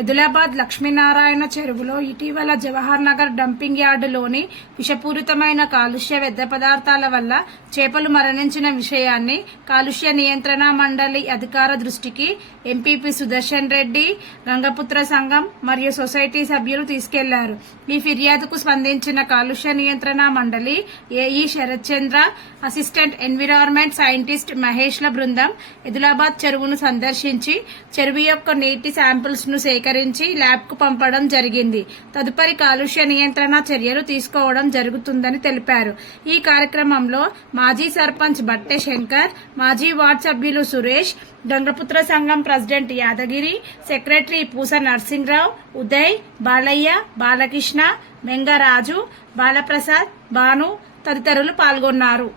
ఎదులాబాద్ లక్ష్మీనారాయణ చెరువులో ఇటీవల జవహర్ నగర్ డంపింగ్ యార్డులోని విషపూరితమైన కాలుష్య వ్యర్థ పదార్థాల వల్ల చేపలు మరణించిన విషయాన్ని కాలుష్య నియంత్రణ మండలి అధికార దృష్టికి ఎంపీపీ సుదర్శన్ రెడ్డి, గంగపుత్ర సంఘం మరియు సొసైటీ సభ్యులు తీసుకెళ్లారు. ఈ ఫిర్యాదుకు స్పందించిన కాలుష్య నియంత్రణ మండలి ఏఈ శరత్ చంద్ర, అసిస్టెంట్ ఎన్విరాన్మెంట్ సైంటిస్ట్ మహేష్ల బృందం ఎదులాబాద్ చెరువును సందర్శించి చెరువు యొక్క నీటి శాంపిల్స్ ను సేకరించి ల్యాబ్ కు పంపడం జరిగింది. తదుపరి కాలుష్య నియంత్రణ చర్యలు తీసుకోవడం జరుగుతుందని తెలిపారు. ఈ కార్యక్రమంలో మాజీ సర్పంచ్ బట్టె శంకర్, మాజీ వార్డు సభ్యులు సురేష్, గంగపుత్ర సంఘం ప్రెసిడెంట్ యాదగిరి, సెక్రటరీ పూస నర్సింగ్రావు, ఉదయ్, బాలయ్య, బాలకృష్ణ, మెంగరాజు, బాలప్రసాద్, భాను తదితరులు పాల్గొన్నారు.